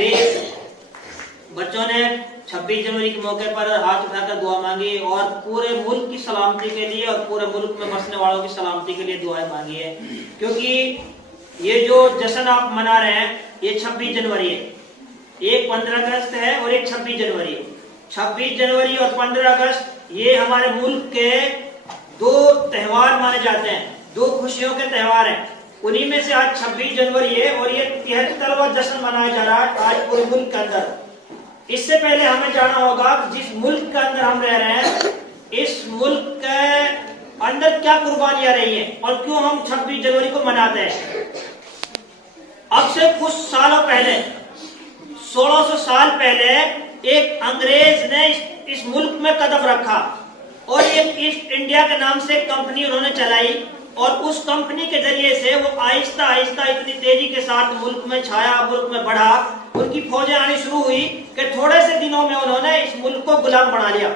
अभी बच्चों ने 26 जनवरी के मौके पर हाथ उठाकर दुआ मांगी और पूरे मुल्क की सलामती के लिए और पूरे मुल्क में बसने वालों की सलामती के लिए दुआएं मांगी है, क्योंकि ये जो जश्न आप मना रहे हैं ये 26 जनवरी है, एक 15 अगस्त है और एक 26 जनवरी है। 26 जनवरी और 15 अगस्त ये हमारे मुल्क के दो त्यौहार माने जाते हैं, दो खुशियों के त्यौहार हैं। उन्हीं में से आज 26 जनवरी है और ये 73वां जश्न मनाया जा रहा है आज पूरे मुल्क के अंदर। इससे पहले हमें जानना होगा कि जिस मुल्क के अंदर हम रह रहे हैं, इस मुल्क के अंदर क्या कुर्बानियां रही हैं और क्यों हम 26 जनवरी को मनाते हैं। अब से कुछ सालों पहले, 1600 साल पहले एक अंग्रेज ने इस मुल्क में कदम रखा और एक ईस्ट इंडिया के नाम से कंपनी उन्होंने चलाई और उस कंपनी के जरिए से वो आहिस्ता आहिस्ता इतनी तेजी के साथ मुल्क में छाया, मुल्क में बढ़ा, उनकी फौजें आनी शुरू हुई कि थोड़े से दिनों में उन्होंने इस मुल्क को गुलाम बना लिया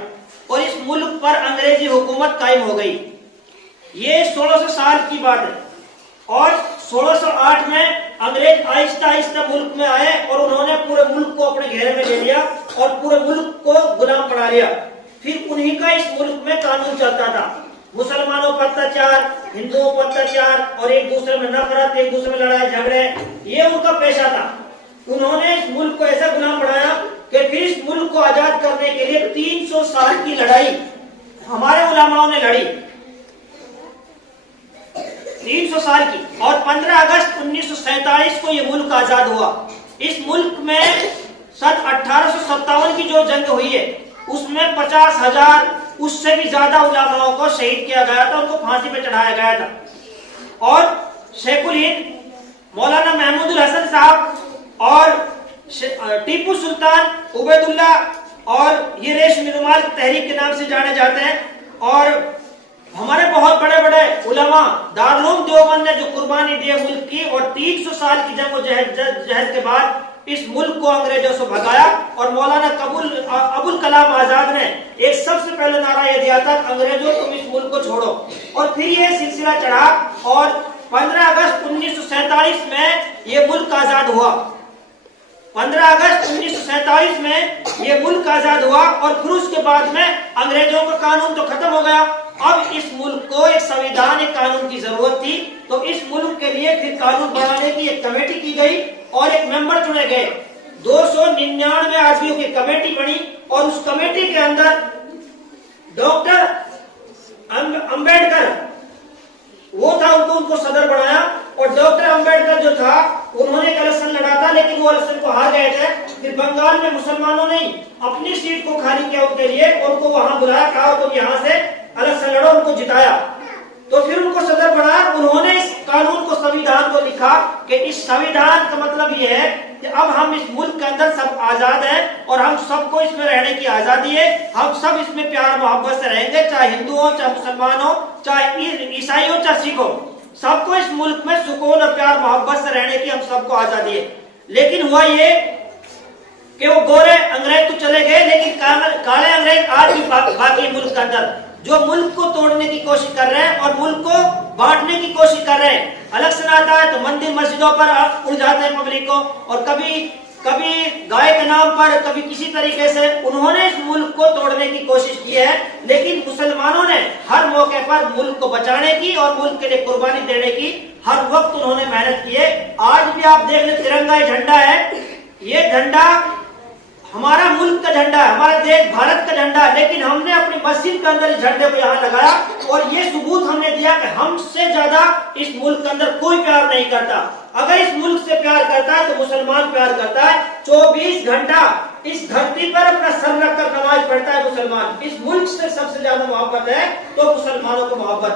और इस मुल्क पर अंग्रेजी हुकूमत कायम हो गई। ये 1600 साल की बात है और 1608 में अंग्रेज आहिस्ता आहिस्ता मुल्क में आए और उन्होंने पूरे मुल्क को अपने घेरे में ले लिया और पूरे मुल्क को गुलाम बना लिया। फिर उन्हीं का इस मुल्क में कानून चलता था, मुसलमानों पर अत्याचार, हिंदुओं पर अत्याचार और एक दूसरे में नफरत, एक दूसरे में लड़ाई झगड़े, ये उनका पेशा था। उन्होंने इस मुल्क को ऐसा गुलाम बनाया कि फिर इस मुल्क को आजाद करने के लिए 300 साल की लड़ाई हमारे उलमाओं ने लड़ी, 300 साल की। और 15 अगस्त 1947 को ये मुल्क आजाद हुआ। इस मुल्क में सन 1857 की जो जंग हुई है उसमें 50,000 उससे भी ज्यादा उलमाओं को शहीद किया गया था, उनको फांसी पे चढ़ाया गया था। और शेखुल हिंद मौलाना महमूदुल हसन साहब और टीपू सुल्तान, उबैदुल्ला और ये रेशमी रुमाल तहरीक के नाम से जाने जाते हैं। और हमारे बहुत बड़े बड़े उलमा दारुल उलूम देवबंद ने जो कुर्बानी दी है मुल्क की, और 300 साल की जंग जहद के बाद इस मुल्क को अंग्रेजों से भगाया और मौलाना अबुल कलाम आजाद ने एक सबसे पहले नारा यह दिया था, अंग्रेजों तुम इस मुल्क को छोड़ो। और फिर यह सिलसिला चढ़ा और 15 अगस्त 1947 में यह मुल्क आजाद हुआ। 15 अगस्त 1947 में यह मुल्क आजाद हुआ और फिर उसके बाद में अंग्रेजों का कानून तो खत्म हो गया। अब इस मुल्क को एक संविधान, एक कानून की जरूरत थी, तो इस मुल्क के लिए फिर कानून बनाने की एक कमेटी की गई और एक मेंबर चुने गए। 299 आदमियों की कमेटी बनी और उस कमेटी के अंदर डॉक्टर अंबेडकर वो था, उनको सदर बनाया। और डॉक्टर अंबेडकर जो था उन्होंने एक इलेक्शन लड़ा था, लेकिन वो इलेक्शन को हार गए थे। फिर बंगाल में मुसलमानों ने अपनी सीट को खाली किया उनके लिए, उनको वहां बुलाया, कहा तुम यहाँ से इलेक्शन लड़ो, उनको जिताया। तो फिर उनको सदर बनाया। उन्होंने इस कानून को, संविधान को लिखा कि इस संविधान का मतलब ये है कि अब हम इस मुल्क के अंदर सब आजाद हैं और हम सबको इसमें रहने की आजादी है। हम सब इसमें प्यार मोहब्बत से रहेंगे, चाहे हिंदू हो, चाहे मुसलमान हो, चाहे ईसाई हो, चाहे सिख हो, सबको इस मुल्क में सुकून और प्यार मोहब्बत से रहने की हम सबको आजादी है। लेकिन हुआ ये कि वो गोरे अंग्रेज तो चले गए, लेकिन काले अंग्रेज आज भी बाकी मुल्क के अंदर जो मुल्क को तोड़ने की कोशिश कर रहे हैं और मुल्क को बांटने की कोशिश कर रहे हैं। इलेक्शन आता है तो मंदिर मस्जिदों पर उड़ जाते हैं पब्लिक को, और कभी गाय के नाम पर, कभी किसी तरीके से उन्होंने इस मुल्क को तोड़ने की कोशिश की है। लेकिन मुसलमानों ने हर मौके पर मुल्क को बचाने की और मुल्क के लिए कुर्बानी देने की हर वक्त उन्होंने मेहनत की है। आज भी आप देख लें, तिरंगा झंडा है, ये झंडा हमारा मुल्क का झंडा है, हमारा देश भारत का झंडा है, लेकिन हमने अपनी मस्जिद के अंदर इस झंडे को यहाँ लगाया और ये सबूत हमने दिया कि हमसे ज्यादा इस मुल्क के अंदर कोई प्यार नहीं करता। अगर इस मुल्क से प्यार करता है तो मुसलमान प्यार करता है। 24 घंटा इस धरती पर अपना सर रखकर नमाज पढ़ता है मुसलमान। इस मुल्क से सबसे ज्यादा मोहब्बत है तो मुसलमानों को मोहब्बत।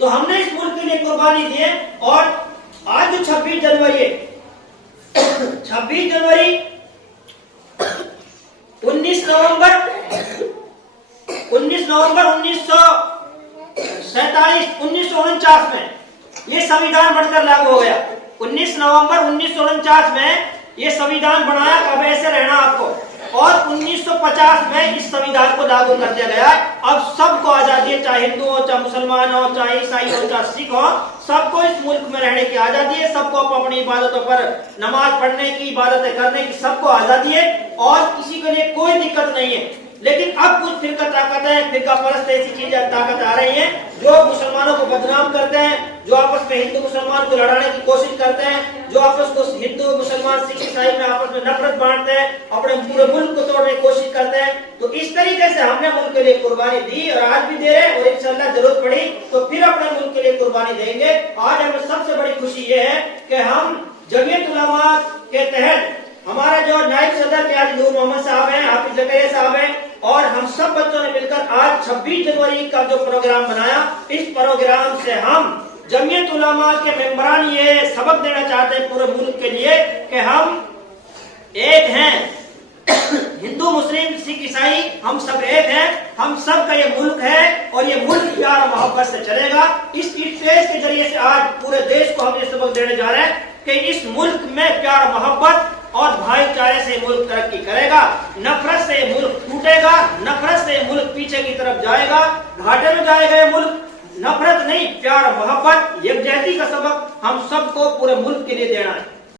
तो हमने इस मुल्क के लिए कुर्बानी दी है। और आज जो 26 जनवरी है, 26 जनवरी 19 नवंबर 1949 में ये संविधान बनकर लागू हो गया। 19 नवंबर 1949 में ये संविधान बनाया, अब ऐसे रहना आपको। اور 1950 میں اس संविधान को लागू कर दिया गया। अब सबको आजादी है, चाहे हिंदू हो, चाहे मुसलमान हो, चाहे ईसाई हो, चाहे सिख हो, सबको इस मुल्क में रहने की आजादी है। सबको अपनी इबादतों पर, नमाज पढ़ने की, इबादतें करने की सबको आजादी है और किसी के लिए कोई दिक्कत नहीं है। लेकिन अब कुछ फिरका ताकतें, फिरका परस्त ऐसी चीजें ताकत आ रही हैं जो मुसलमानों को बदनाम करते हैं, जो आपस में हिंदू मुसलमान को लड़ाने की कोशिश करते हैं, जो आपस को हिंदू मुसलमान सिख ईसाई में आपस में नफरत बांटते हैं, अपने पूरे मुल्क को तोड़ने की कोशिश करते हैं। तो इस तरीके से हमने मुल्क के लिए कुर्बानी दी और आज भी दे रहे हैं और इंशाअल्लाह जरूरत पड़ी तो फिर अपने मुल्क के लिए कुर्बानी देंगे। आज हमें सबसे बड़ी खुशी ये है कि हम जमीयत उलमा के तहत हमारा जो नायब सदर के आज नूर मोहम्मद साहब हैं, हाफिज जकरिया साहब हैं, और हम सब बच्चों ने मिलकर आज 26 जनवरी का जो प्रोग्राम बनाया, इस प्रोग्राम से हम जमीयत उलमा के मेंबरान ये सबक देना चाहते हैं पूरे मुल्क के लिए कि हम एक हैं। हिंदू मुस्लिम सिख ईसाई हम सब एक हैं। हम सब का ये मुल्क है और ये मुल्क प्यार और मोहब्बत से चलेगा। इस स्टेज के जरिए से आज पूरे देश को हम ये सबक देने जा रहे हैं कि इस मुल्क में प्यार मोहब्बत और भाईचारे से मुल्क तरक्की करेगा। नफरत से मुल्क टूटेगा, नफरत से मुल्क पीछे की तरफ जाएगा, घाटे में जाएगा ये मुल्क। नफरत नहीं, प्यार मोहब्बत यकजहती का सबक हम सबको पूरे मुल्क के लिए देना है।